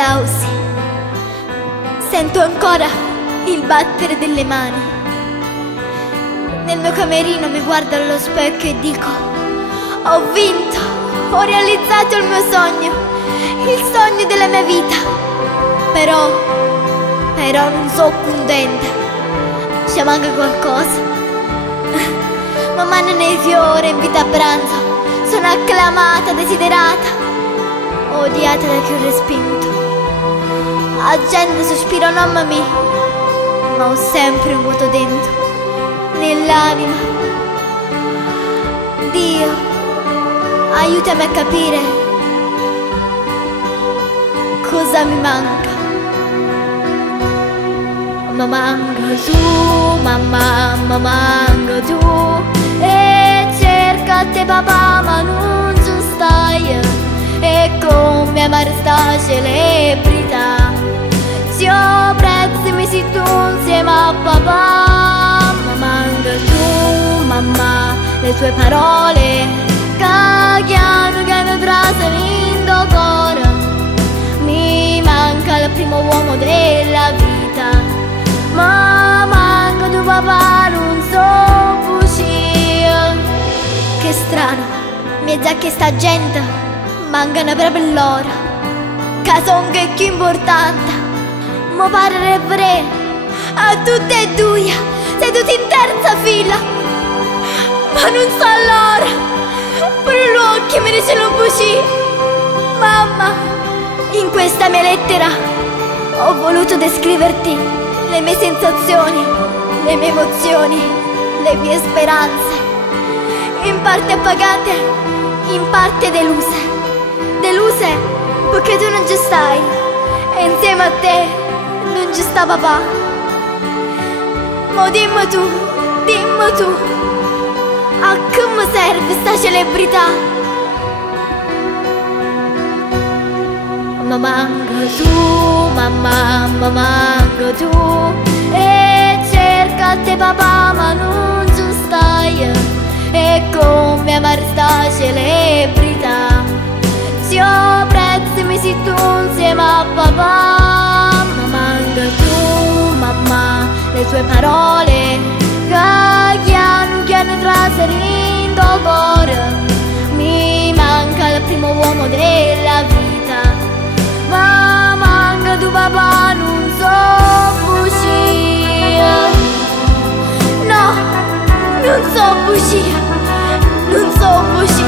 applausi. Sento ancora il battere delle mani. Nel mio camerino mi guardo allo specchio e dico: ho vinto, ho realizzato il mio sogno, il sogno della mia vita. Però non so contenta, ci manca qualcosa. Mamma non è fiore, invita a pranzo, sono acclamata, desiderata, odiata da chi ho respinto. A gente sospiro mamma mia, ma ho sempre un vuoto dentro, nell'anima. Dio, aiutami a capire cosa mi manca. Ma manca tu, mamma manca tu, e cerca te papà ma non ci stai, e come amare sta celebrità. Zio prezzi mi si tu insieme a papà. Ma manca tu, mamma, le tue parole che piano trasalindo cuore. Mi manca il primo uomo della vita. Ma manca tu papà, non so uscire. Che strano, mi è già che sta gente mancano proprio loro, che sono che più importante. Mo pare vero, a tutte e due seduti in terza fila, ma non so l'ora, per gli occhi mi dicono bugie. Mamma, in questa mia lettera ho voluto descriverti le mie sensazioni, le mie emozioni, le mie speranze, in parte appagate, in parte deluse. Deluse perché tu non ci stai e insieme a te non ci sta papà. Ma dimmi tu, a che mi serve sta celebrità? Ma manca tu, mamma manca tu, e cerca te papà ma non ci stai, e come amare sta celebrità. Zio prezzi mi si tu insieme a papà. Ma manca tu, mamma, le tue parole che piano trasalindo cuore. Mi manca il primo uomo della vita. Ma manca tu papà, non so uscire. No, non so uscire, non so uscire.